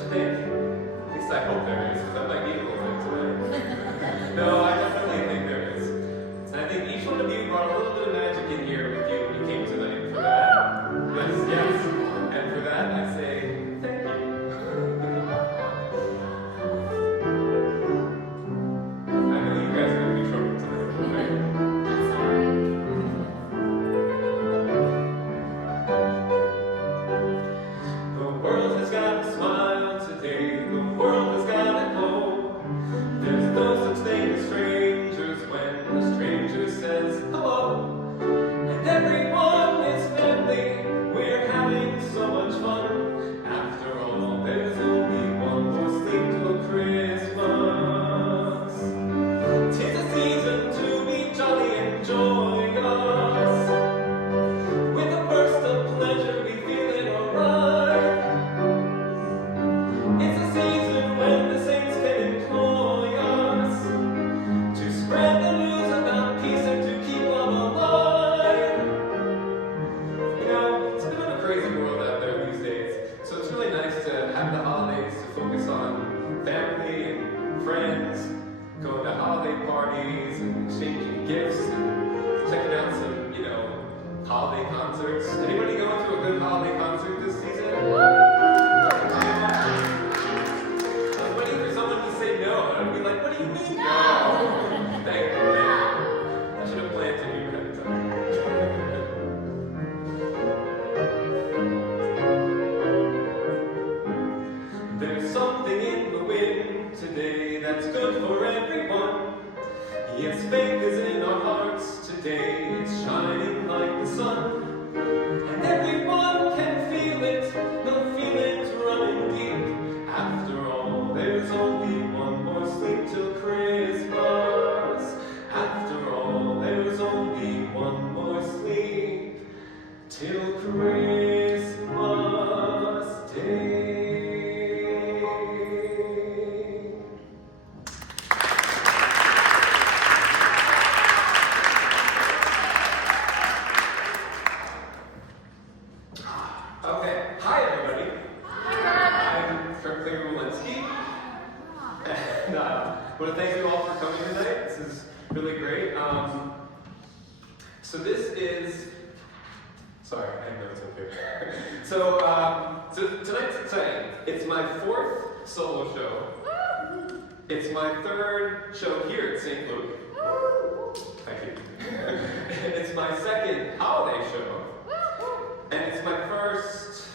Don't you think? At least I hope there is, because I might need a little bit today. No, I definitely think there is. And I think each one of you brought a little bit of magic in here with you when you came tonight. For that, yes. And for that, I say thank you. I know you guys are going to be trouble tonight, right? The world has got a smile today. The world has got a glow. There's no such thing as strangers when the stranger says hello. And everyone is friendly. We're having so much fun. After all, there's only one more sleep till Christmas. 'Tis a season to be jolly and joyous. With a burst of pleasure, we feel it alright. It's a season when the saints can employ us to spread the news about peace and to keep love alive. You know, it's a bit of a crazy world out there these days, so it's really nice to have the holidays to focus on family and friends, going to holiday parties and exchanging gifts and checking out some, holiday concerts. Anybody going to a good holiday concert this season? I was waiting for someone to say no, and I'd be like, what do you mean no? Thank you, man. I should have planned to you ahead of time. There's something in the wind today that's good for everyone. Yes, faith is in our hearts today. It's shining like the sun. And everyone can feel it. The feeling's running deep. After all, there's only one more sleep till Christmas. After all, there's only one more sleep till Christmas Day. Okay, hi everybody. I'm Klinger-Wilensky, and I want to thank you all for coming tonight. This is really great. So this is, sorry, I have notes up here. So tonight's exciting. It's my 4th solo show. It's my 3rd show here at St. Luke. Thank you. It's my 2nd holiday show. And it's my first,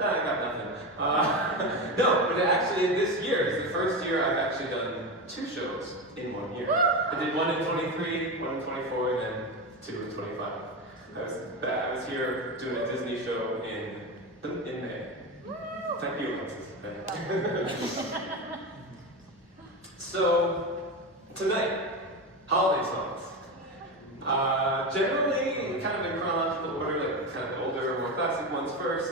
I got nothing. No, but actually in this year, it's the first year I've actually done 2 shows in 1 year. I did 1 in 23, 1 in 24, and then 2 in 25. I was here doing a Disney show in May. Thank you, Alexis. So, tonight, holiday songs. Generally, kind of in chronological order, like kind of the older, more classic ones first,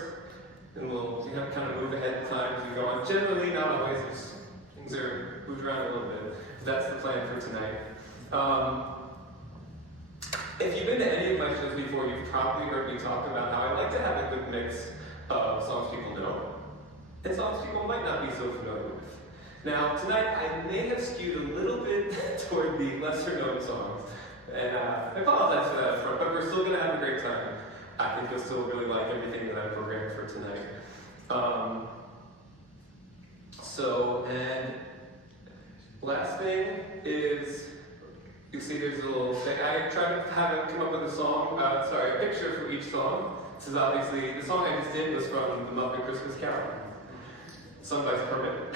and we'll kind of move ahead in time as we go on. Generally, not always, just things are moved around a little bit. That's the plan for tonight. If you've been to any of my shows before, you've probably heard me talk about how I like to have a good mix of songs people know, and songs people might not be so familiar with. Now, tonight, I may have skewed a little bit toward the lesser-known songs. And I apologize for that up front, but we're still going to have a great time. I think you'll still really like everything that I've programmed for tonight. And last thing is, you see there's a little thing. I tried to have it come up with a picture for each song. This is obviously, the song I just did was from the Muppet Christmas Carol. Sung by Kermit.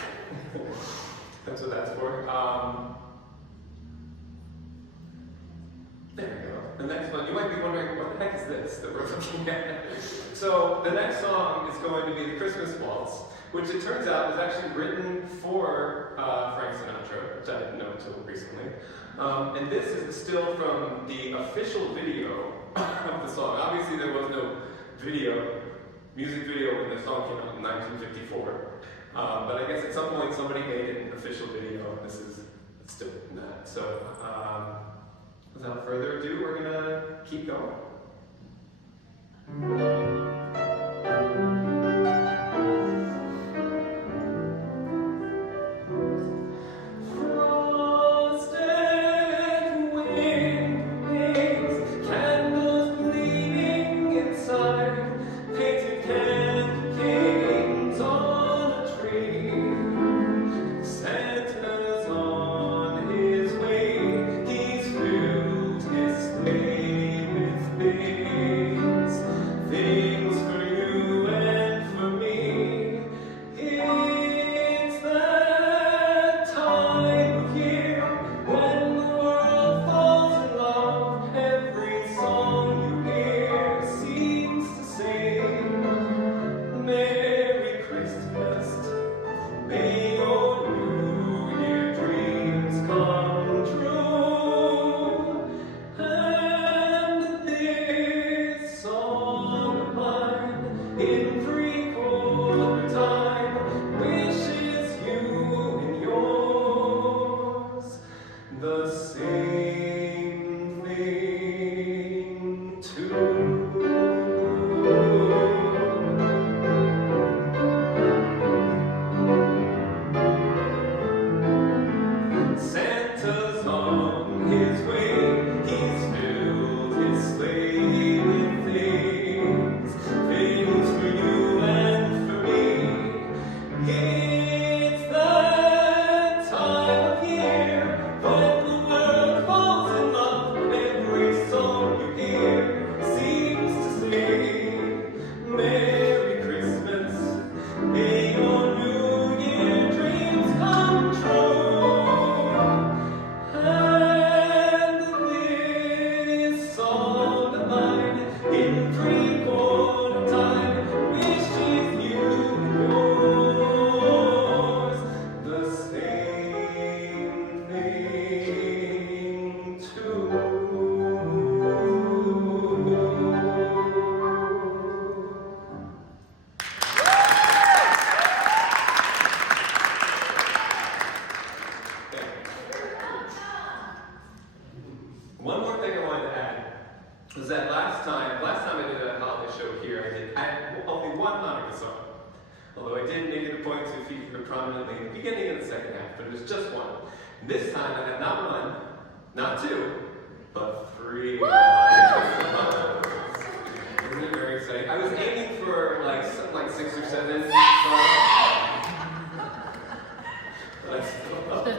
That's what that's for. There we go. The next one, you might be wondering, what the heck is this that we're looking at? So the next song is going to be the Christmas Waltz, which it turns out was actually written for Frank Sinatra, which I didn't know until recently. And this is still from the official video of the song. Obviously there was no music video when the song came out in 1954. But I guess at some point somebody made an official video, and this is still in that. So, without further ado, we're gonna keep going. Although I did make it a point to feature prominently in the beginning of the second half, but it was just one. And this time I had not one, not two, but three. Isn't it very exciting? I was aiming for like 6 or 7. But I still love it.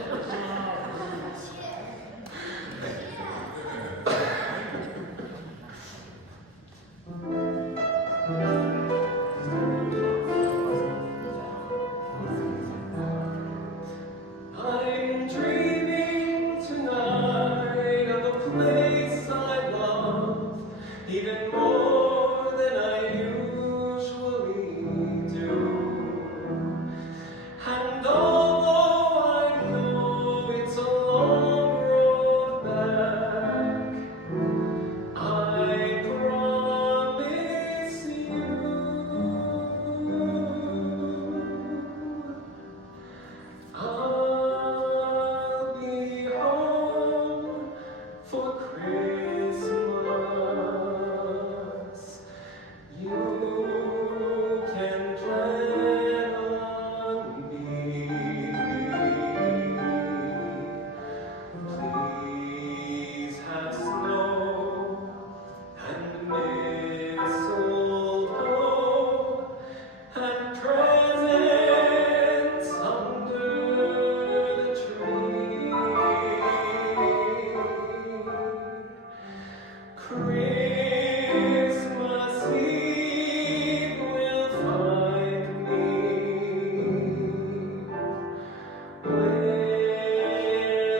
I'm dreaming tonight of a place I love, even more than I usually do. And although I know it's a long road back, I promise you I'll be home for Christmas. You can plan on me. Please have snow and mistletoe and presents under the tree. Christmas Eve will find me where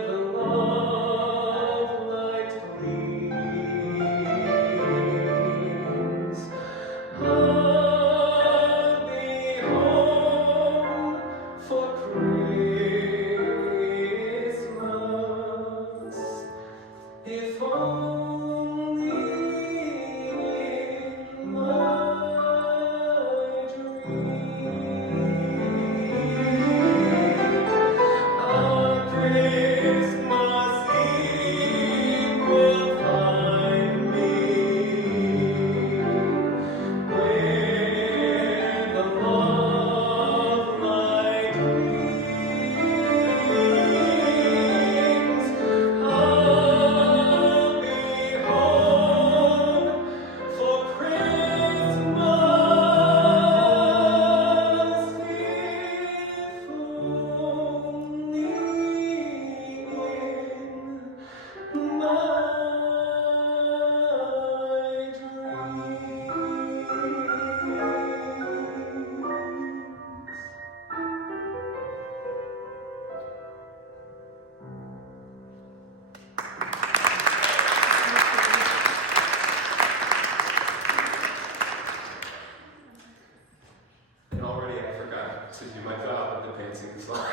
the love light gleams. I'll be home for Christmas, if only in my dream. On Christmas Eve will find me where the love light gleams. I'll be home for Christmas, if only in my And already I forgot to do my job of advancing the slide.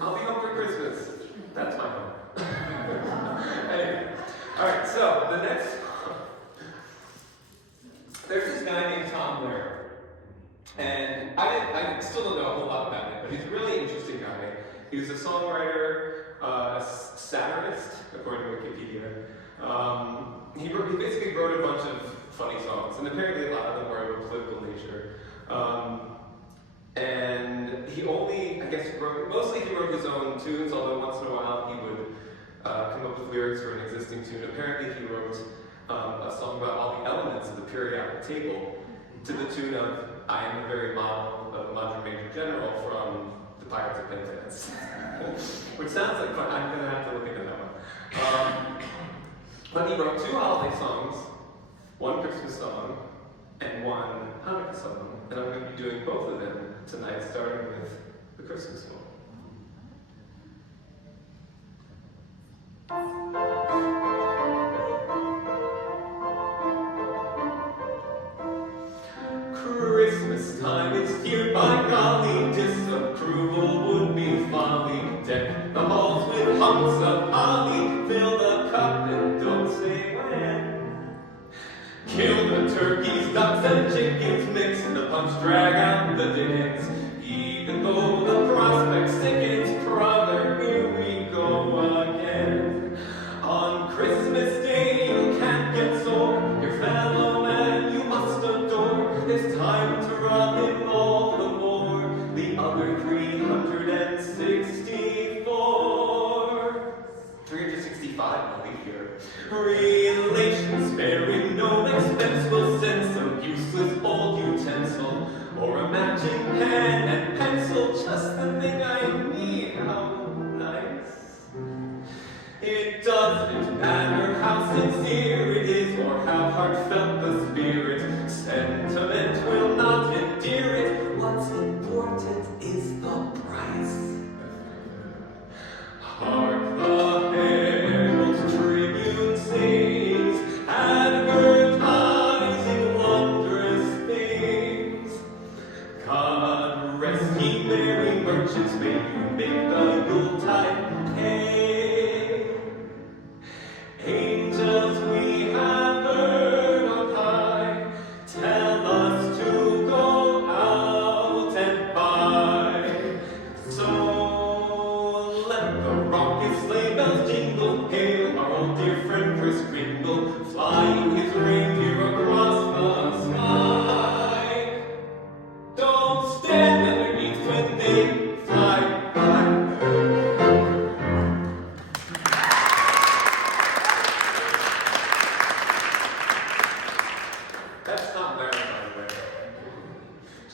I'll be home for Christmas. That's my home. Anyway. Alright, so the next there's this guy named Tom Lehrer. And I still don't know a whole lot about him, but he's a really interesting guy. He was a songwriter, a satirist, according to Wikipedia. He basically wrote a bunch of funny songs, and apparently a lot of them were of a political nature. And he only, I guess, mostly he wrote his own tunes, although once in a while he would come up with lyrics for an existing tune. Apparently he wrote a song about all the elements of the periodic table to the tune of I Am the Very Model of a Madre Major General from the Pirates of Penzance. Which sounds like fun. I'm going to have to look into that one. But he wrote 2 holiday songs, 1 Christmas song, and 1 Hanukkah song. And I'm going to be doing both of them tonight, starting with the Christmas one. Christmas time is here, by golly, disapproval would be folly. Deck the halls with hunks of holly, fill the cup and don't say when. Kill the turkeys, ducks, and chickens, mix the punch, drag out the dickens. Even though the prospect sickens, brother, here we go again. On Christmas Day you can't get sore, your fellow man you must adore. It's time to rob him all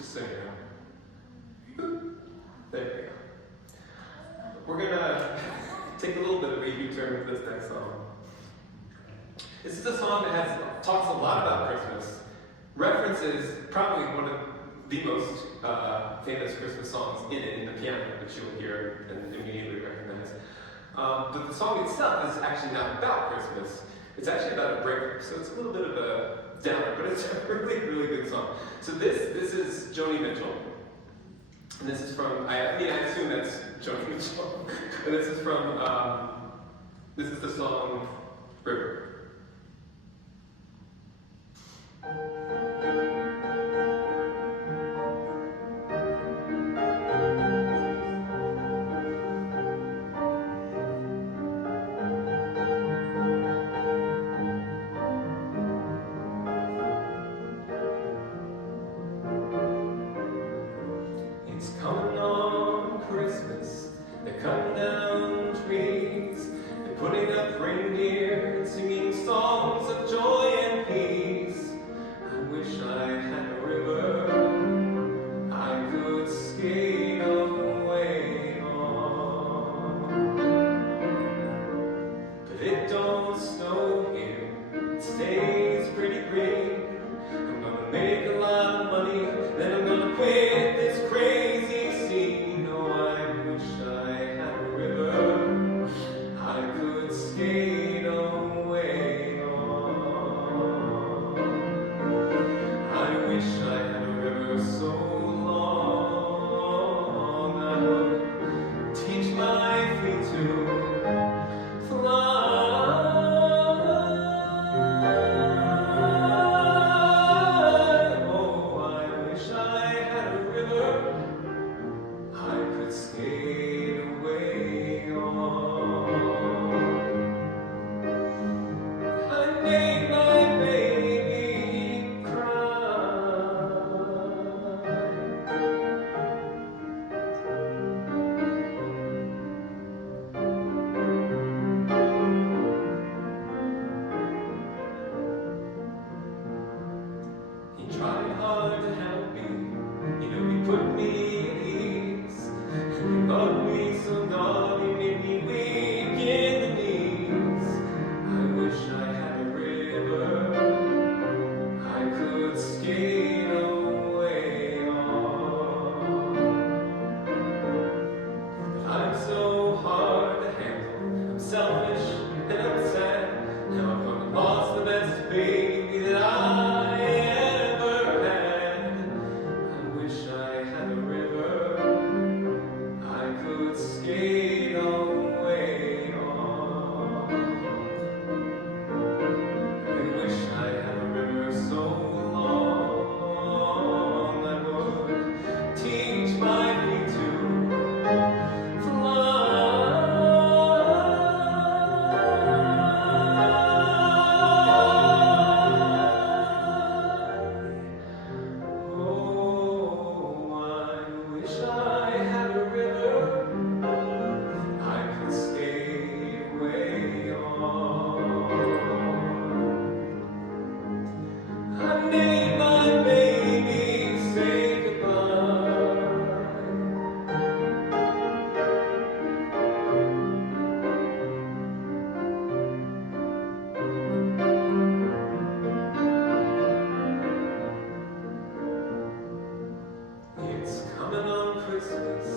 just so you know. There we go. We're gonna take a little bit of a U-turn with this next song. This is a song that talks a lot about Christmas, references probably one of the most famous Christmas songs in the piano, which you will hear and immediately recognize. But the song itself is actually not about Christmas. It's actually about a breakup, so it's a little bit of a downer, but it's a really, really good song. So this is Joni Mitchell, and this is from, I assume that's Joni Mitchell, and this is the song River. Putting up reindeer and singing songs of joy and peace. I wish I had a river I could skate away on. But it don't snow here, it stays pretty green. I'm gonna make a lot of money, then I'm gonna quit this crazy scene. Oh, I wish I had a river I could skate away on. I wish I had a river so long I would teach my feet to fly. Oh, I wish I had a river I could skate away on. I made my baby cry. He tried hard to help me, he put me at ease. He loved me so naughty, made me weak in the knees. I wish I had a river I could skate away on. But I'm so hard to handle, I'm selfish and I'm sad. Now I've gone and lost the best baby that I ever had. I wish I had a river I could skate away on. I wish I had a river so long I would teach my feet to fly. Oh, I wish I had a river I could skate away on. I made my baby say goodbye. It's coming on Christmas,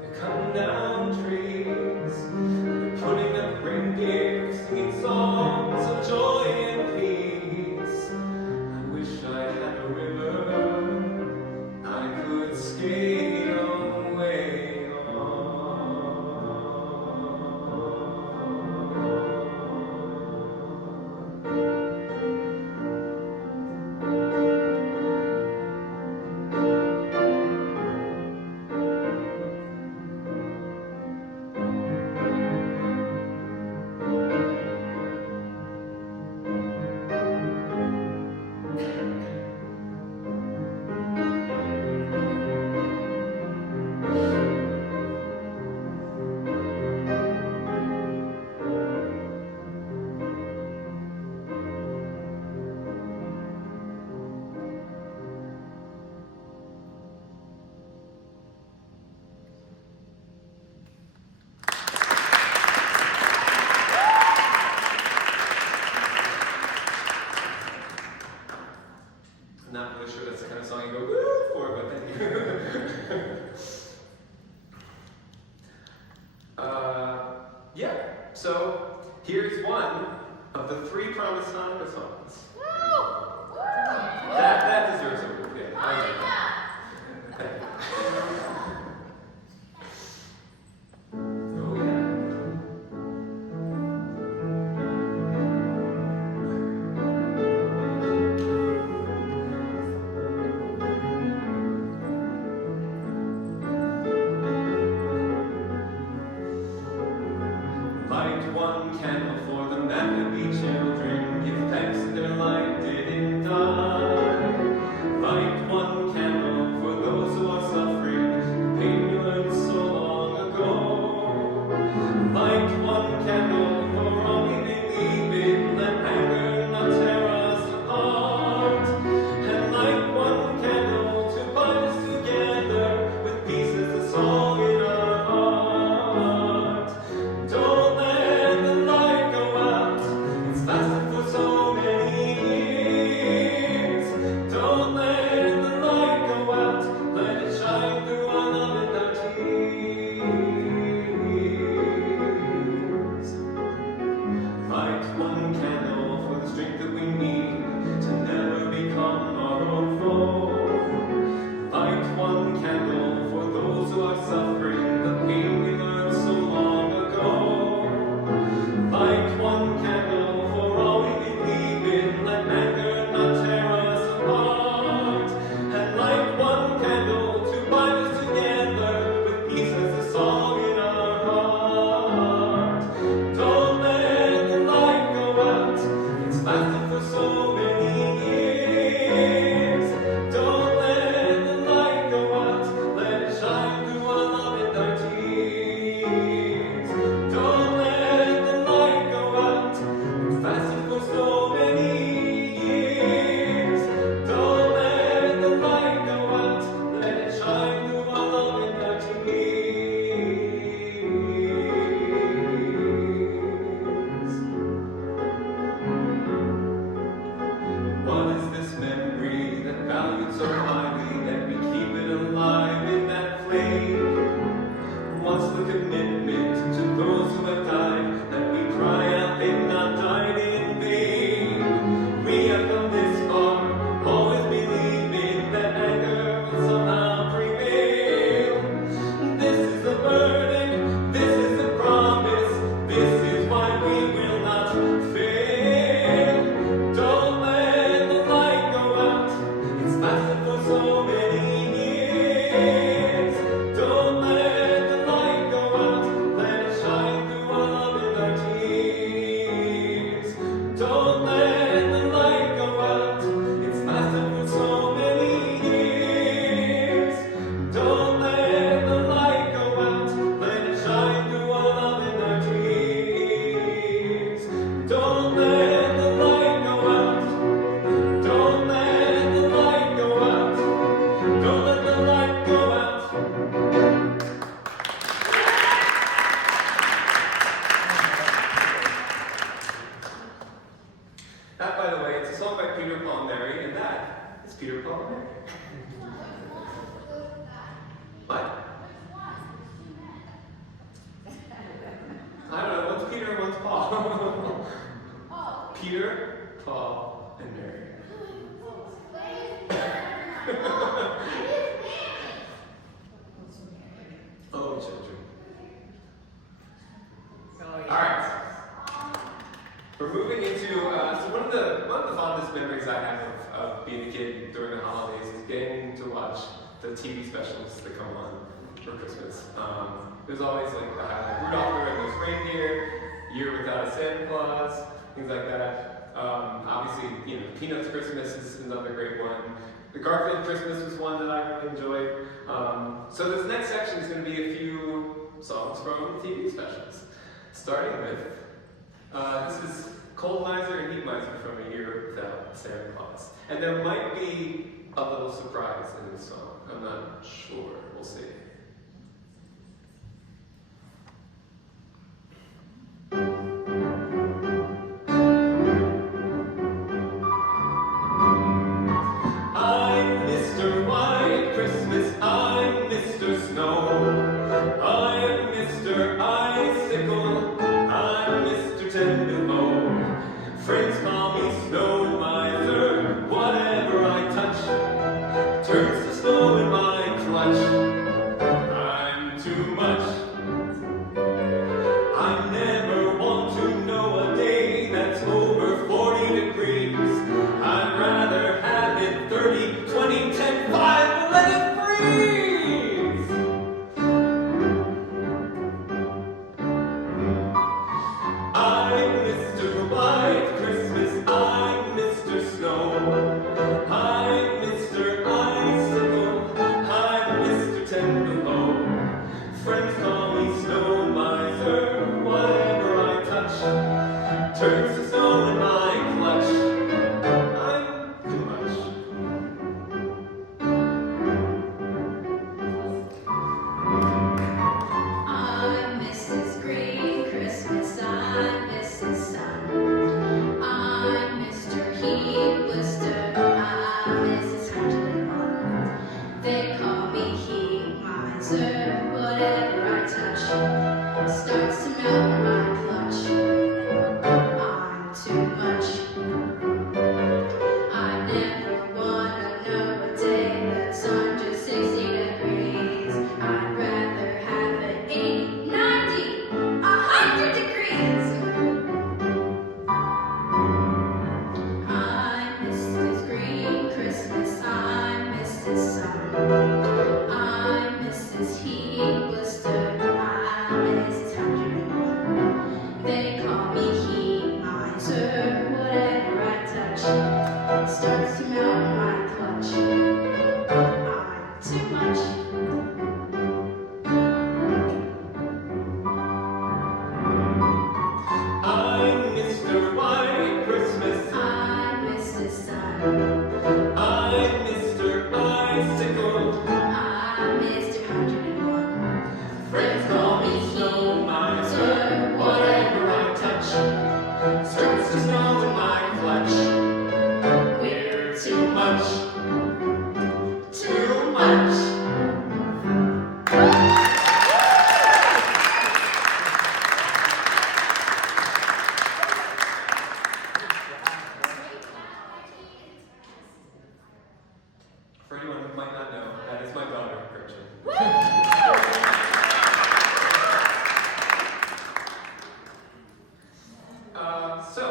they're cutting down trees, they're putting up reindeer, singing songs of joy and peace. I wish I had a river I could skate away on. So here's one of the 3 promised Hanukkah songs. That deserves a review. Yeah. Oh yeah. Light one candle for the Maccabee children, give thanks that their light didn't die. Light one candle for those who are suffering, the pain you learned so long ago. Light one candle for all we believe in, let anger not tear us apart. And light one candle to bind us together with peace as the song in our heart. Don't let the light go out, it's lasted for so many years. Don't let the light go out, let it shine through our love and our tears. Light one candle for the strength that we need to never become our own foe. Light one candle for those who are suffering, the pain we learned so long ago. Light one candle for all we believe in, let anger not tear us apart. And light one candle to bind us together with peace as the song in our heart. Don't let the light go out, it's lasted for so many years. Don't let the light go out, let it shine through our love and our tears. Don't let the light go out, it's lasted for so many years. Don't let the light go out, let it shine through our love and our tears. What is this memory that valued so highly that we keep it alive in that flame? What's the commitment to those who have died that we cry out they've not died in vain? We have come this far, always believing that anger will somehow prevail. This is the burden, this is the promise, this is why we will not fail. Don't let the light go out, it's lasted for so many years. Don't let the light go out, let it shine through our love and our tears. Don't let the light go out, it's lasted for so many years. Don't let the light go out, let it shine through our love and our tears. Don't let the light go out, don't let the light go out, don't let the light go out. That, by the way, it's a song by Peter, Paul, and Mary, and that is Peter, Paul, and Mary. What? I don't know, one's Peter and one's Paul. Peter, Paul, and Mary. Oh, children. Alright. We're moving into, so one of the fondest memories I have of being a kid during the holidays is getting to watch the TV specials that come on for Christmas. There's always like the highlight Rudolph the Red-Nosed Reindeer, Year Without a Santa Claus, things like that. Obviously, you know, Peanuts Christmas is another great one. The Garfield Christmas was one that I really enjoyed. So this next section is going to be a few songs from TV specials. Starting with, this is Cold Miser and Heat Miser from A Year Without Santa Claus. And there might be a little surprise in this song. I'm not sure. We'll see. I'm Mr. White Christmas, I'm Mr. Snow, I'm Mr. Icicle, I'm me heat miser. Whatever I touch starts to melt in my clutch. I'm too much. I never wanna know a day that's under 60 degrees. I'd rather have it 80, 90, 100 degrees. I missed his green Christmas. I missed his sun. I missed his heat blister. I missed 101. They call me heat miser. Whatever I touch starts to melt in my clutch. I'm too much. I'm Mr. White Christmas. I missed his sun. I'm Mr. Bicycle. I missed 101. Friends call me Snow Miser. Whatever I touch starts to snow in my clutch. We're too much. Too much. For anyone who might not know, that is my daughter, Gretchen. So,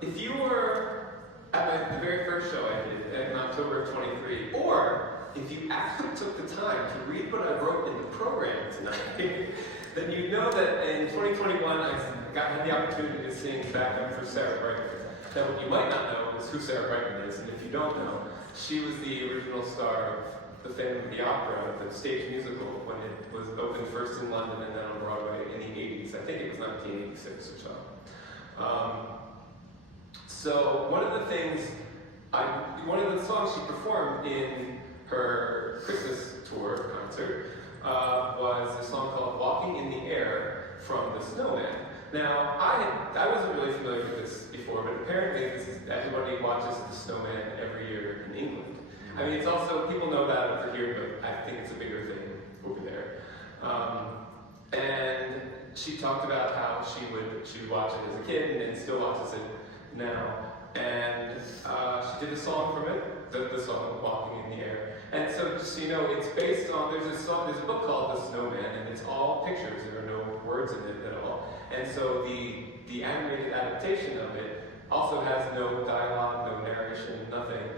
if you were at the very first show I did in October of 23, or if you actually took the time to read what I wrote in the program tonight, then you know that in 2021 I had the opportunity to sing backup for Sarah Brightman. Now, what you might not know is who Sarah Brightman is, and if you don't know, she was the original star of The Phantom of the Opera, the stage musical, when it was opened first in London and then on Broadway in the 80s. I think it was 1986 or so. So one of the songs she performed in her Christmas tour concert was a song called "Walking in the Air" from the Snowman. Now, I wasn't really familiar with this before, but apparently everybody watches the Snowman every year in England. I mean, it's also, people know that over here, but I think it's a bigger thing over there. And she talked about how she would watch it as a kid and then still watches it now. And she did a song from it, the song "Walking in the Air." And so, just so you know, it's based on, there's a book called The Snowman, and it's all pictures, there are no words in it at all. And so the animated adaptation of it also has no dialogue, no narration, nothing.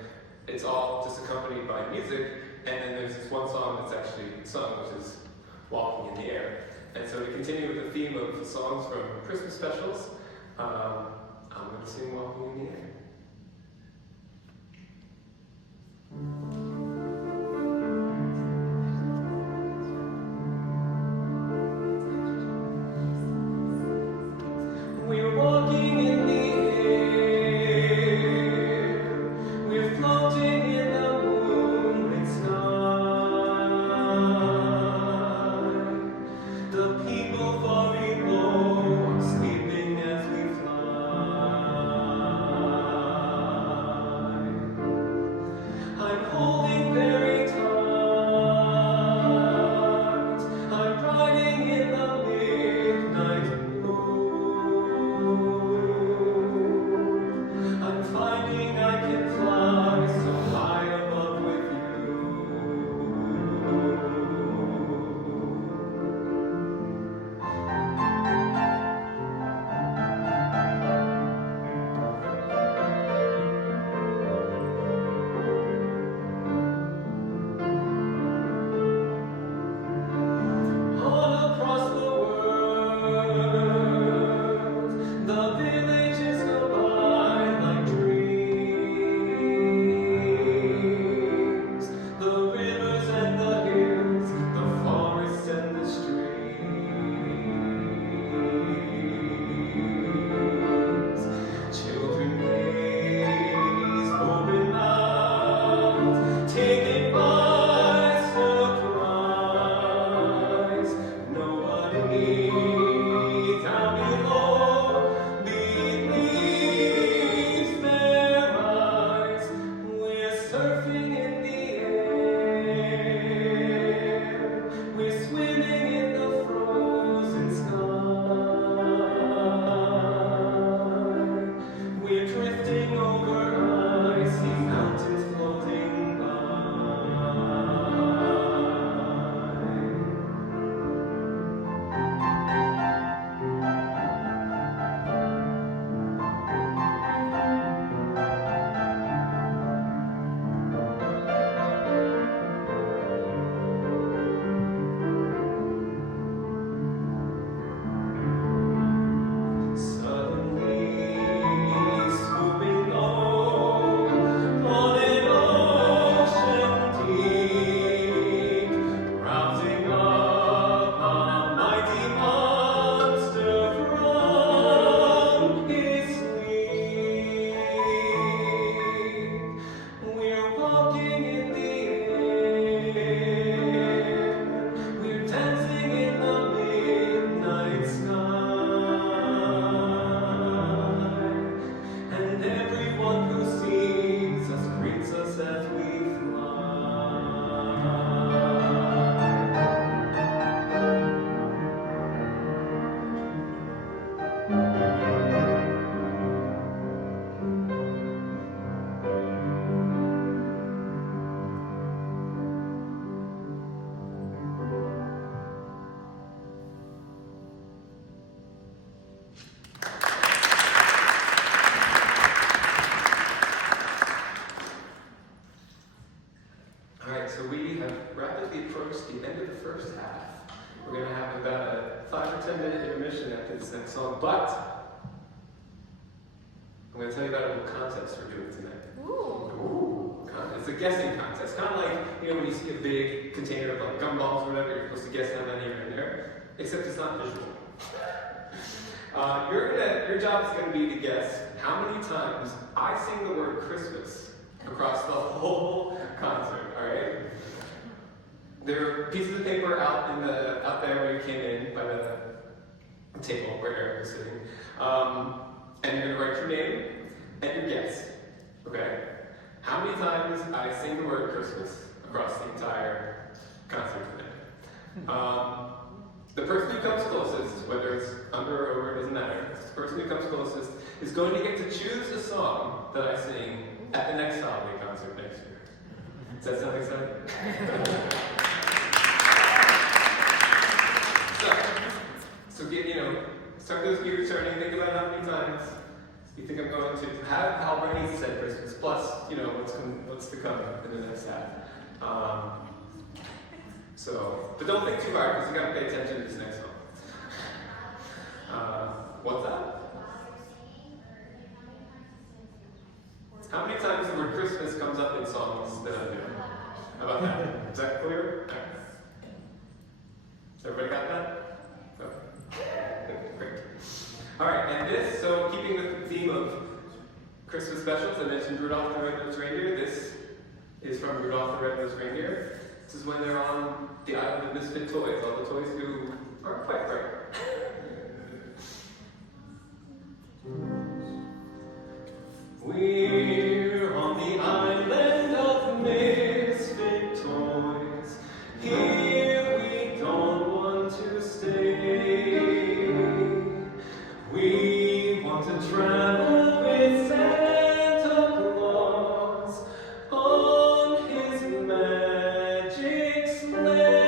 It's all just accompanied by music, and then there's this one song that's actually sung, which is "Walking in the Air." And so to continue with the theme of songs from Christmas specials, I'm going to sing "Walking in the Air." We're walking in the air. We're floating in the moonlit sky. The people far below are sleeping as we fly. approach the end of the first half. We're going to have about a 5 or 10 minute intermission after this next song, but I'm going to tell you about a little contest we're doing tonight. It's a guessing contest. Kind of like, when you see a big container of like gumballs or whatever, you're supposed to guess how many are in there, except it's not visual. Your job is going to be to guess how many times I sing the word Christmas across the whole concert, alright? There are pieces of paper out there where you came in by the table where Eric was sitting. And you're going to write your name and your guess, okay? How many times I sing the word Christmas across the entire concert today? The person who comes closest, whether it's under or over, it doesn't matter, the person who comes closest is going to get to choose a song that I sing at the next holiday concert next year. Does that sound exciting? So get, start those gears turning, think about how many times you think I'm going to have how Bernie said Christmas, plus, what's to come in the next half. But don't think too hard, because you gotta pay attention to this next song. What's that? How many times the word Christmas comes up in songs that I'm doing? How about that? Is that clear? Right. Everybody got that? Okay. Great. Alright, and so keeping with the theme of Christmas specials, I mentioned Rudolph the Red-Nosed Reindeer. This is from Rudolph the Red-Nosed Reindeer. This is when they're on the island of misfit toys, all the toys who aren't quite right. We're on the island of misfit toys. Here we don't want to stay. We want to travel with Santa Claus on his magic sleigh.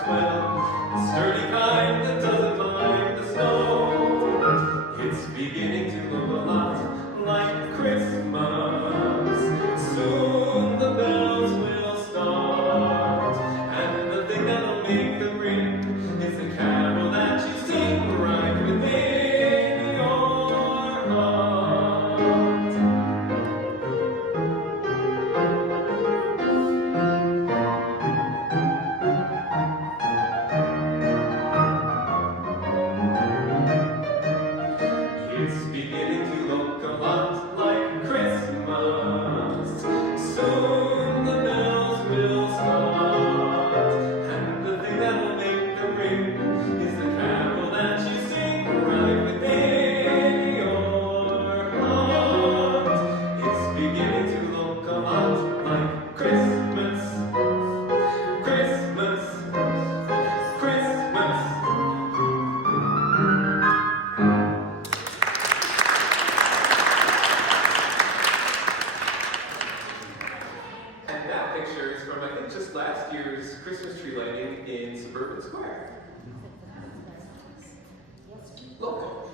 as well. The sturdy kind that doesn't mind the snow. It's beginning to look a lot like Christmas. Soon the bells will start, and the thing that'll make them ring is the carol that you sing right within your heart. It's beginning to look a lot like Christmas. Soon the bells will start, and the thing that'll make them ring is the carol that you sing right within your heart. It's beginning to look a lot like Christmas. Christmas. Christmas. And that picture is from, I think, just last year's Christmas tree lighting in Suburban Square. Local.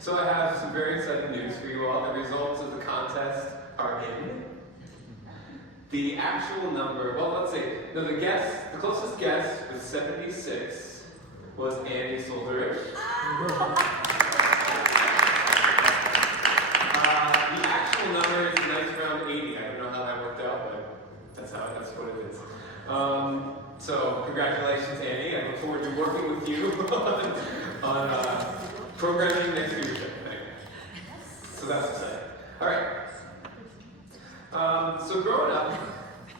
So I have some very exciting news for you all. The results of the contest are in. The actual number, well, let's see. No, the closest guess with 76 was Andy Solderich. The actual number is a nice round 80. I don't know how that worked out, but that's what it is. So congratulations, Andy. I look forward to working with you on programming next year's show. So that's exciting. All right. So growing up,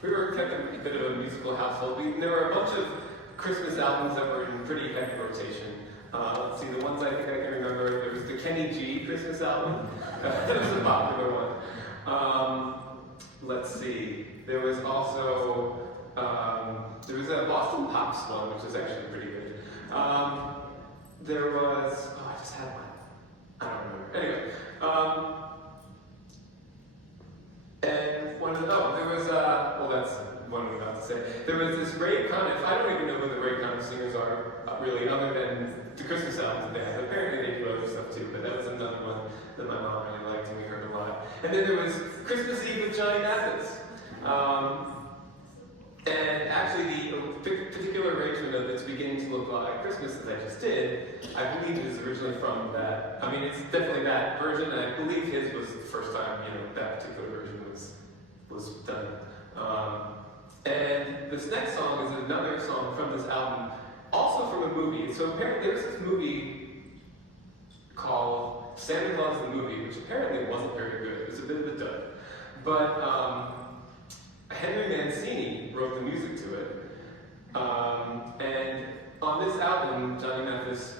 we were kind of a bit of a musical household. There were a bunch of Christmas albums that were in pretty heavy rotation. Let's see, the ones I think I can remember, there was the Kenny G Christmas album. That was a popular one. Let's see, there was also, there was a Boston Pops one, which was actually pretty good. There was, I just had one. I don't remember. Anyway, and one of the, there was, well, that's what I'm about to say. There was this Ray Connick, I don't even know who the Ray Connick singers are, really, other than the Christmas albums that they have. Apparently they do other stuff too, but that was another one that my mom really liked and we heard a lot. And then there was Christmas Eve with Johnny Mathis. And actually the particular arrangement of It's Beginning to Look Like Christmas that I just did, I believe is originally from that. I mean, it's definitely that version, and I believe his was the first time, that particular version was done. And this next song is another song from this album, also from a movie. So apparently there was this movie called Santa Claus the Movie, which apparently wasn't very good. It was a bit of a dud. But Henry Mancini wrote the music to it. And on this album, Johnny Mathis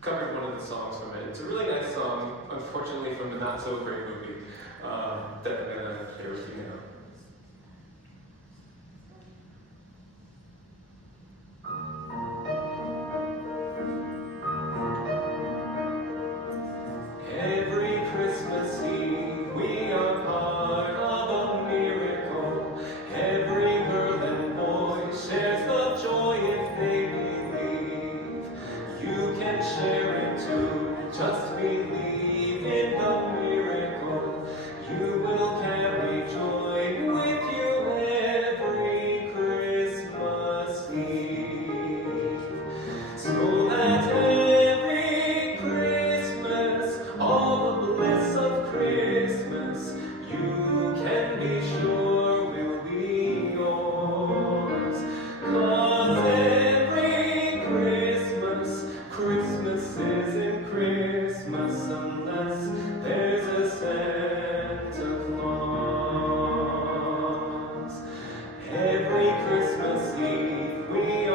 covered one of the songs from it. It's a really nice song, unfortunately from the not so great movie that I'm gonna share with you now. Every Christmas Eve we are part of a miracle. Every girl and boy shares the joy if they believe. You can share it too, just believe in the miracle. You will carry joy with you every Christmas Eve. So that every Christmas, all the bliss of Christmas, you can be sure will be yours. 'Cause every Christmas, Christmas isn't Christmas unless there's a Santa Claus. Every Christmas Eve we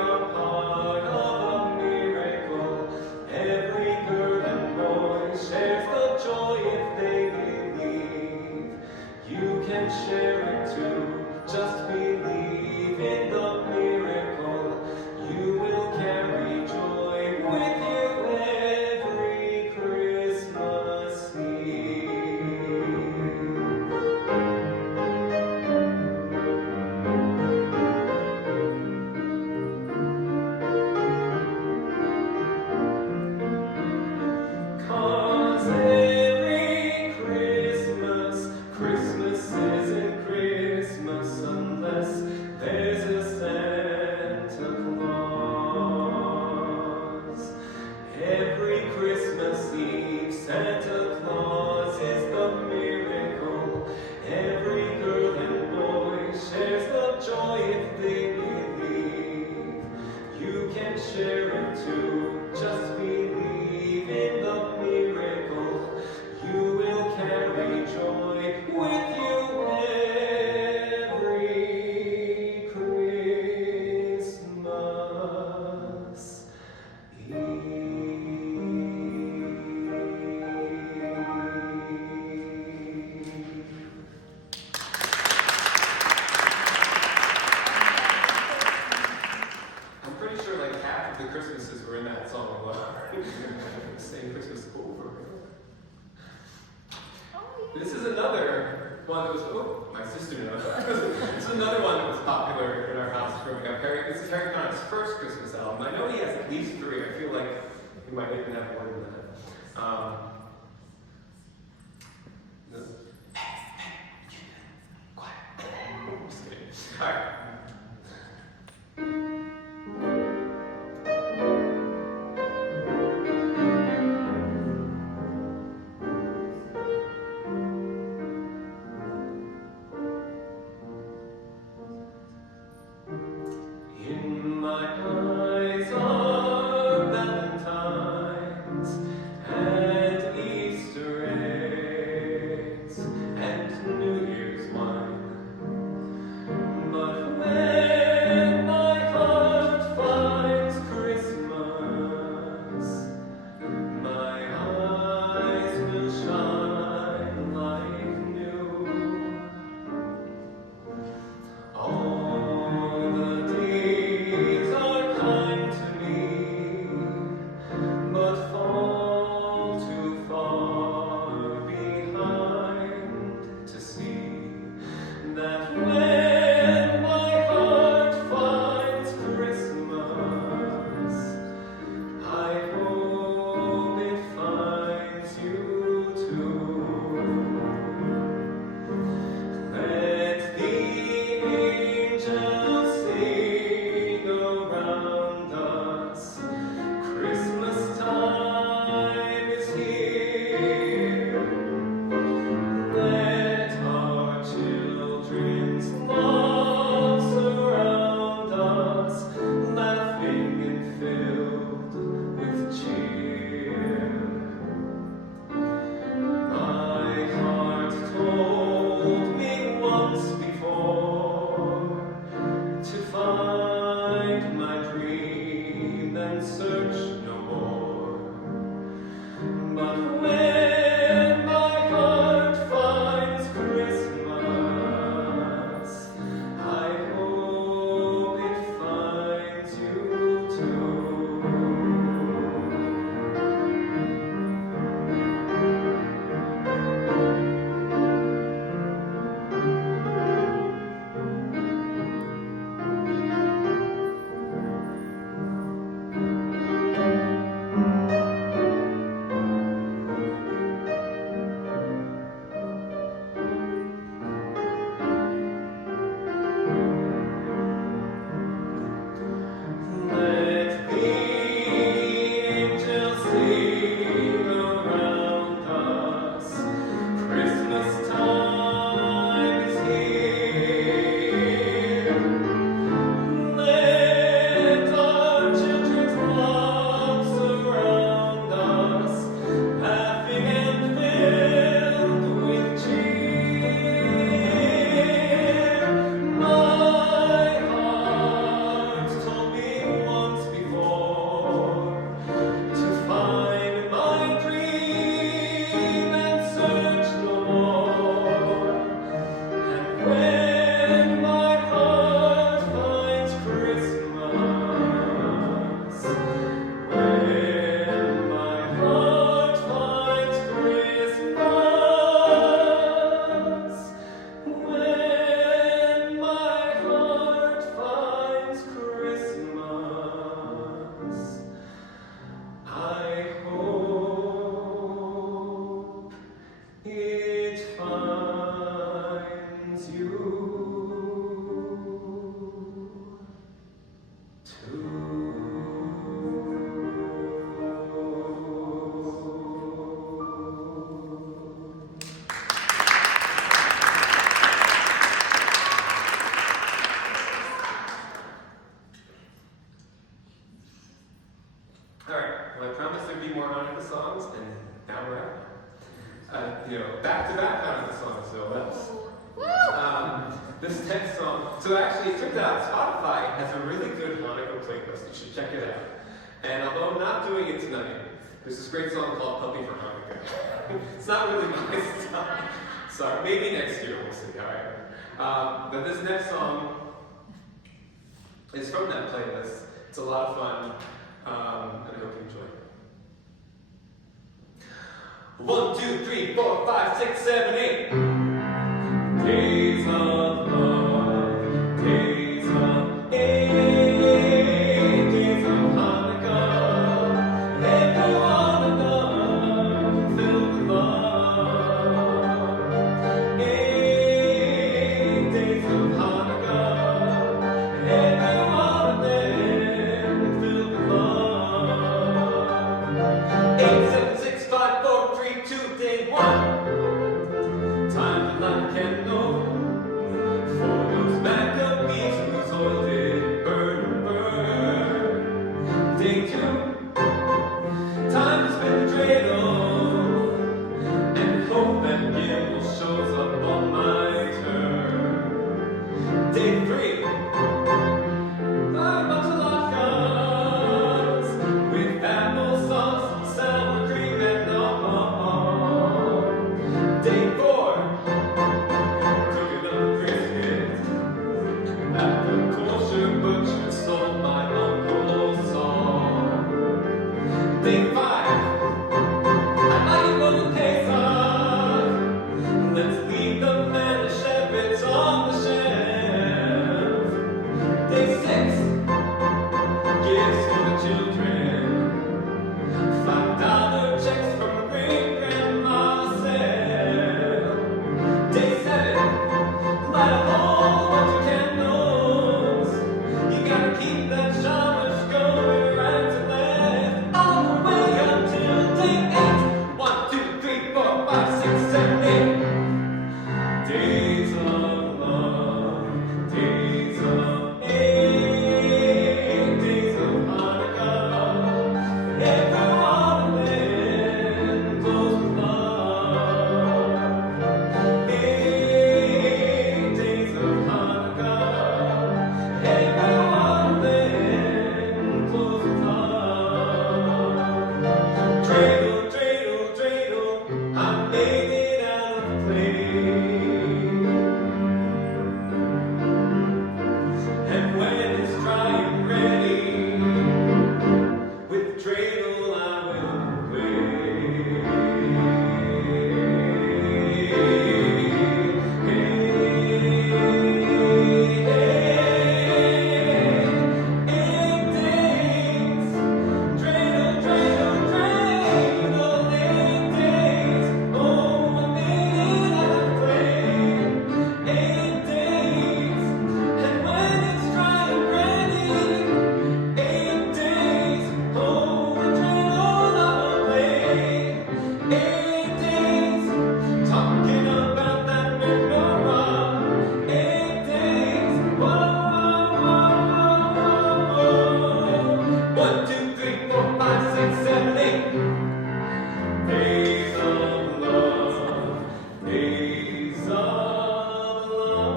the Christmases were in that song alone. Saying Christmas over. This is another one that was, oh, my sister knows. This is another one that was popular in our house growing up. This is Harry Connick's first Christmas album. I know he has at least 3. I feel like he might even have more than that. Just kidding. All right. Back-to-back Hanukkah songs, so that's... this next song, so actually it turns out Spotify has a really good Hanukkah playlist. You should check it out. And although I'm not doing it tonight, there's this great song called Puppy for Hanukkah. It's not really my style. Sorry, maybe next year, we'll see, alright? But this next song is from that playlist. It's a lot of fun. And I hope you enjoy. 1, 2, 3, 4, 5, 6, 7, 8. Days of love, days of 8, days of Hanukkah, every one of them filled with love. 8 days of Hanukkah, every one of them filled with love. 8, 7, 6, 5, 4, 3, 2, day 1. Time to light a candle for those Maccabees whose oil did burn and burn. Day 2. Time to spin the dreidel and hope that Gil shows up on my turn. Day 3. A bunch of latkes with apple sauce, sour cream, and all. Day 4. Cooking up Christmas at the kosher butcher sold by Uncle Saul. Day 5. I like it for the Pesach. Let's leave the Manischewitz on the shelf. Day 6. Gifts for the children. $5 checks from great grandma sale. Day 7. Light a whole bunch of candles. You gotta keep that shamash going right to left, all the way until day 8. 1, 2, 3, 4, 5, 6, 7, 8. Days of love, days of 8, days of Hanukkah, every one of them glows with love. 8 days of Hanukkah, every one of them glows with love. Dreidel, dreidel, dreidel, I made it out of clay. And when it's dry and ready, with dreidel I will play. 8 days, dreidel, dreidel, dreidel, 8 days. Oh, I made it out of clay. 8 days, and when it's dry and ready, 8 days. Oh, a dreidel I will play. 8 days, talking about that menorah. 8 days, whoa, whoa, whoa, whoa, whoa. 1, 2, 3, 4, 5, 6, 7, 8. Days of love, days of love.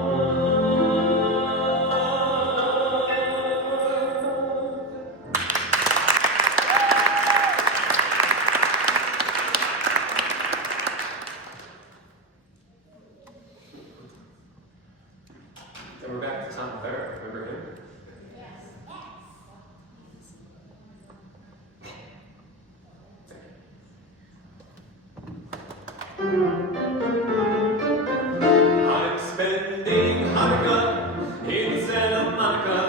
And we're back to Tom Lehrer. Remember him? I'm spending Hanukkah in Santa Monica,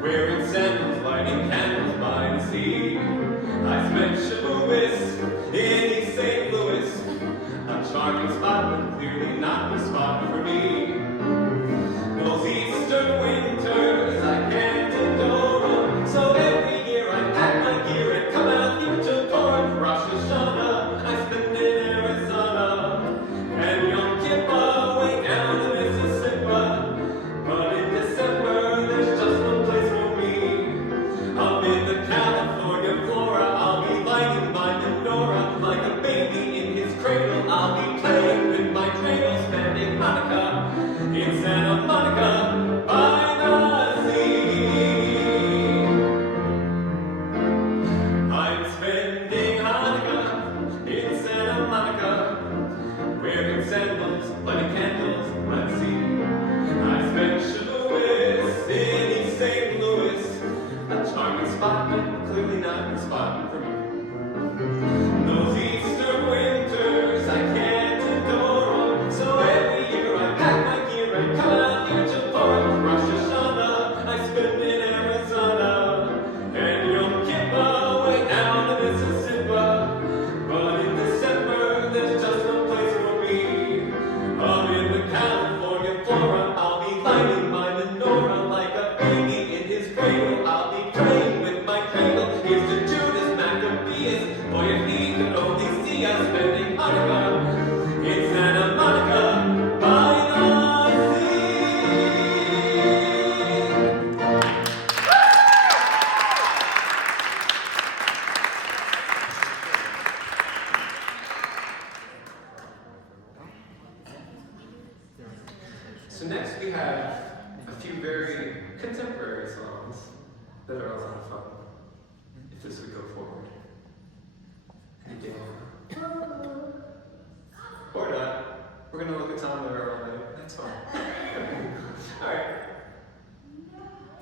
wearing sandals, lighting candles by the sea. I spent Shavuos in East St. Louis, a charming spot, but clearly not the spot for me. Those eastern winters I can't endure 'em, so every year I pack my gear and come out here to Torrance, Rosh Hashanah I spend in Arizona, and Yom Kippur way down the Mississippi. But in December there's just one place for me. I'm in the California flora, I'll be lighting my menorah like a baby in his cradle. I'll be playing with my dreidel, spending Hanukkah perfect spot for me. Those Easter winters I can't ignore 'em. So every year I pack my gear and come out here to Florida. Rosh Hashanah I spend in Arizona, and Yom Kippur way down to Mississippi. But in December there's just one place for me. Up in the California flora, I'll be lighting my menorah like a baby in his cradle. I'll be praying with my cradle. Here's to Judas Maccabeus. Boy, if he could only see us spending Hanukkah in Santa Monica by the sea. So next we have a few very contemporary songs that are a lot of fun, if this would go forward. Yeah. Or not. We're going to look at Tom Lehrer all night. That's fine. Alright.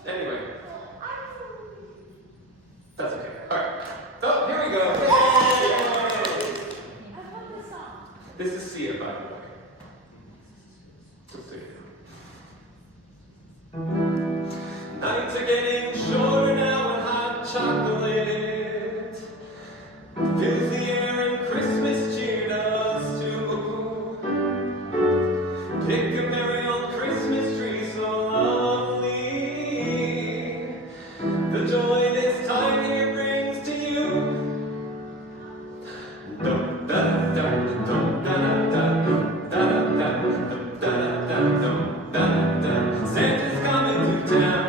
Anyway. That's okay. Alright. Oh, here we go. Yay! This is Sia, by the way. Let's see. Nights are getting shorter now and hot chocolate fills the air and Christmas cheer does too. Pick a merry old Christmas tree so lovely. The joy this time here brings to you. Dum da da dum da da dum da da dum da da dum da da. Santa's coming to town.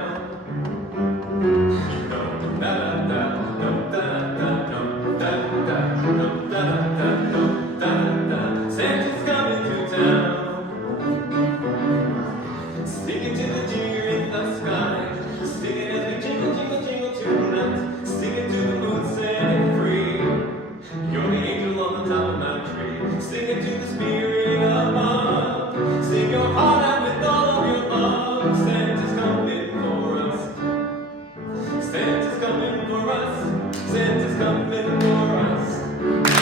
Santa's coming to town. Singing to the deer in the sky. Singing as we jingle, jingle, jingle tonight. Singing to the moon, setting free. You're the angel on the top of my tree. Singing to the spirit above. Sing your heart out with all of your love. Santa's coming for us. Santa's coming for us. Santa's coming for us.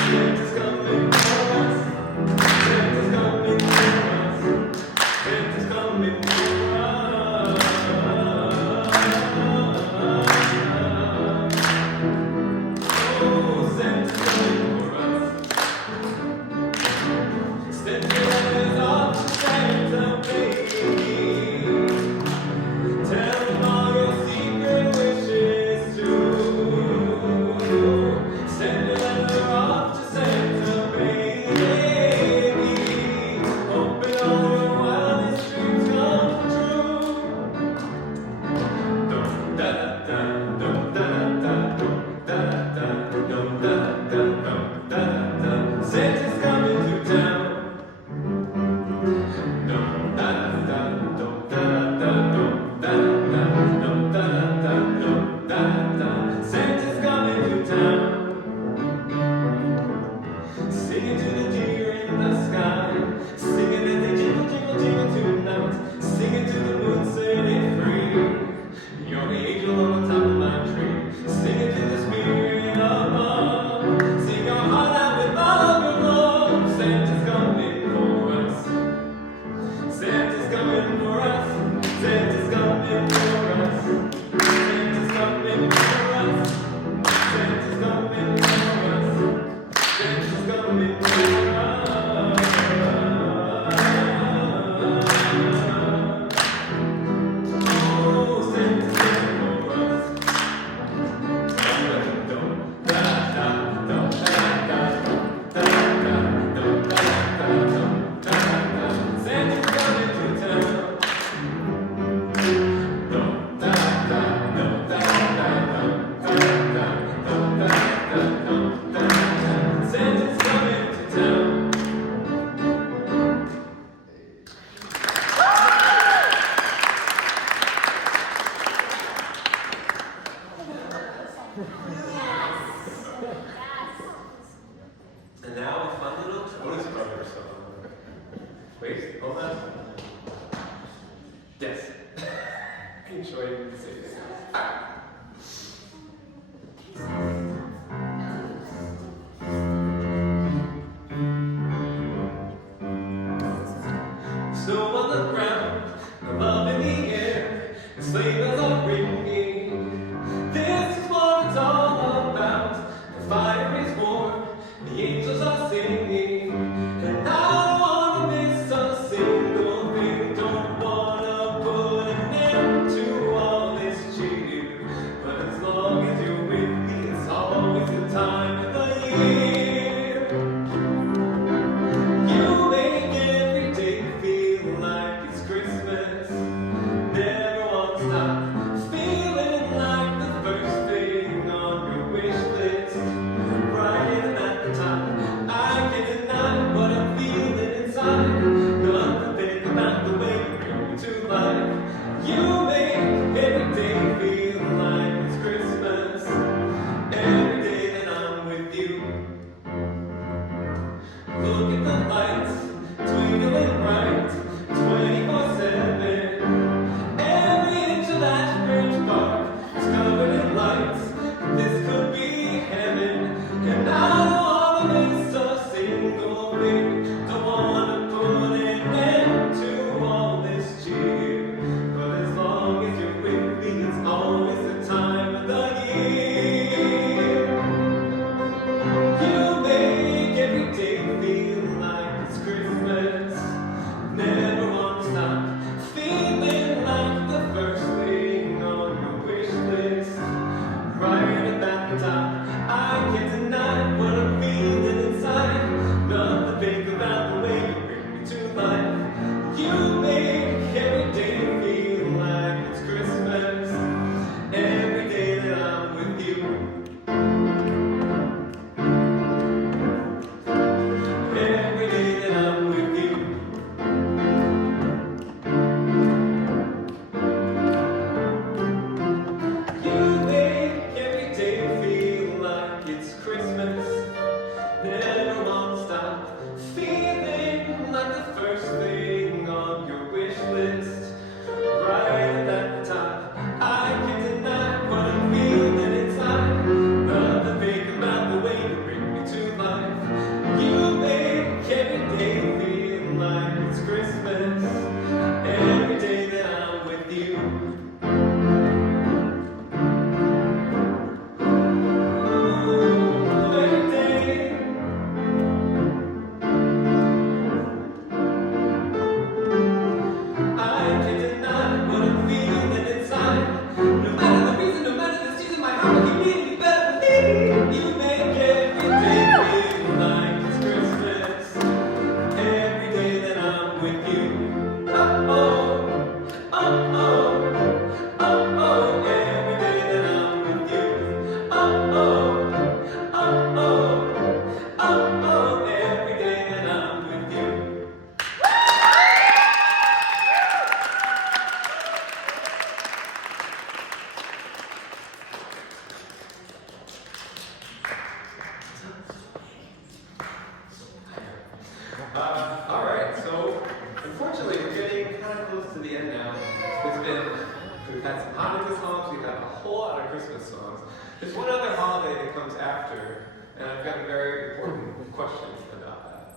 Santa's coming for us. Santa's coming for us. Santa's coming for us. Oh, Santa's coming for us. Send your letters off to Santa, baby. Tell him all your secret wishes too. Christmas songs. There's one other holiday that comes after, and I've got a very important question about that.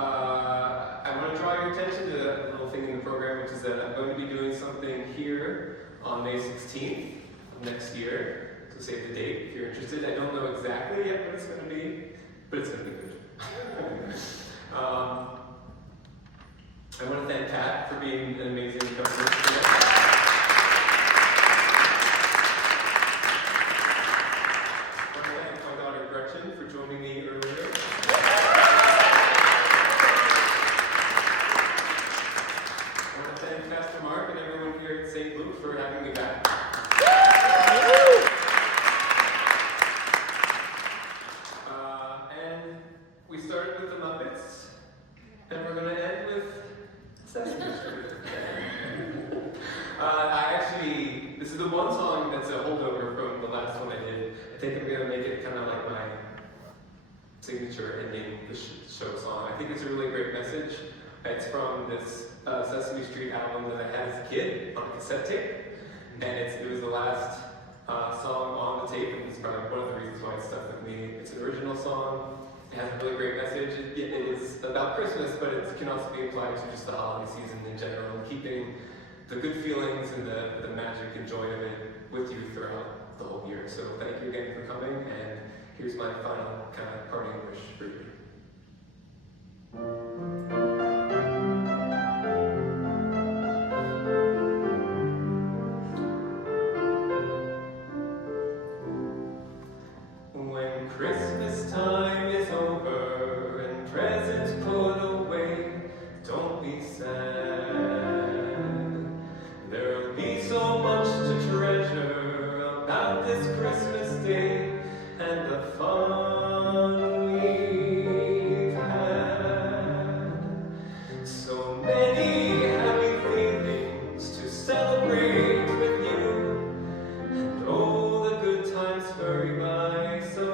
I want to draw your attention to that little thing in the program, which is that I'm going to be doing something here on May 16th of next year. So save the date if you're interested. I don't know exactly yet what it's going to be, but it's going to be good. I want to thank Kat for being an amazing customer today. I want to thank my daughter Gretchen for joining me earlier. I want to thank Pastor Mark and everyone here at St. Luke for having me back. And we started with the Muppets, and we're going to end with Sesame Street. This is the one song that's a holdover from the last one I did. I think I'm going to make it kind of like my signature ending the show song. I think it's a really great message. It's from this Sesame Street album that I had as a kid on a cassette tape. And it was the last song on the tape, and it's probably one of the reasons why it stuck with me. It's an original song. It has a really great message. It is about Christmas, but it can also be applied to just the holiday season in general, and keeping the good feelings and the magic and joy of it with you throughout the whole year. So thank you again for coming, and here's my final kind of parting wish for you. my son.